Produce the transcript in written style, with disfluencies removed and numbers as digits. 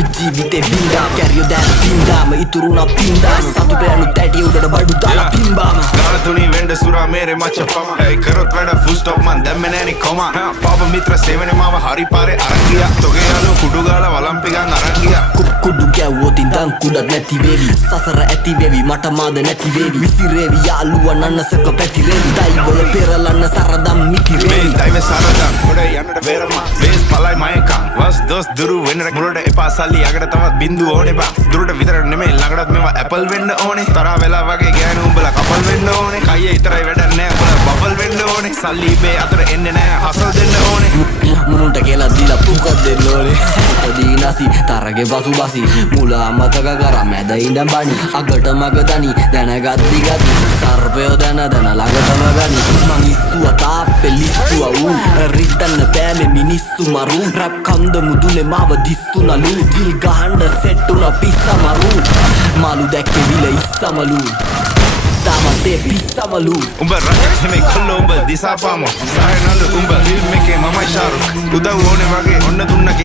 අපි ජීවිතේ වින්දා කැරියෝ දැන් පින්දාම ඉතුරුනා පින්දාම සතුට යනු තැටි උඩට බඩු දාලා පිම්බාම ගාන තුනී වෙන්ඩ සුරා මේරේ මච්ච පම ඇයි කරොත් වැඩ ෆුල් ස්ටොප් මන් දැම්මේ නෑනේ කොම පාප මිත්‍ර සේවනේ මාව හරි පාරේ අරන් ගියා තොගේ යාළුවෝ කුඩු ගාලා වලම්පිකන් අරන් ගියා කුඩු ගැව්වොත් ඉඳන් කුඩක් නැති වේවි සසර ඇති වේවි මට මාද නැති වේවි විසිරේවි යාළුවා නන්නසක පැතිරේවි දයිවල පෙරලන්න සරදම් මිතිරේවි දයිවේ සරදම් ගොඩ යන්නට වේරම බේස් පලයි මයක වස් දොස් දුරු වෙන්න මුලට එපා සල්ලි යකට තවත් බින්දු ඕනේ බා දුරට විතර නෙමෙයි ළඟටත් මේවා ඇපල් වෙන්න ඕනේ තරහ වෙලා වගේ ගෑනු උඹලා කපල් වෙන්න ඕනේ කයියේ ඉතරයි වැඩක් නෑ උඹලා බබල් වෙන්න ඕනේ සල්ලි බේ අතර එන්නේ නෑ හසල් දෙන්න ඕනේ මුනුන්ට කියලා දීලා පුකක් දෙන්න ඕනේ උපදී නැසි තරගේ පසු බසි මුලා මතක කරා මැද ඉඳන් බණි අගට මග දනි දැනගත් දිගති සර්පයෝ දැන ළඟටම ගනි මං ඉස්සුවා තාප්පේ ලිස්සුවා උන් රිද්දන්න බෑමේ මිනිස්සු මරු රැප් කන්ද මුදුනේ මාව දිස්සුනලු දිල් ගහන්න සෙට් උනා පිස්සමරු මාළු දැක්කේ විල ඉස්සමලු තාමතේ පිස්සමලු උඹ රජෙක් නෙමෙයි කොල්ලෝ උඹ දිසාපාමෝ සායනලු උඹ ෆිල්ම් එකේ මමයි ෂාරුක් උදව් ඕනේ වගේ ඔන්න දුන්න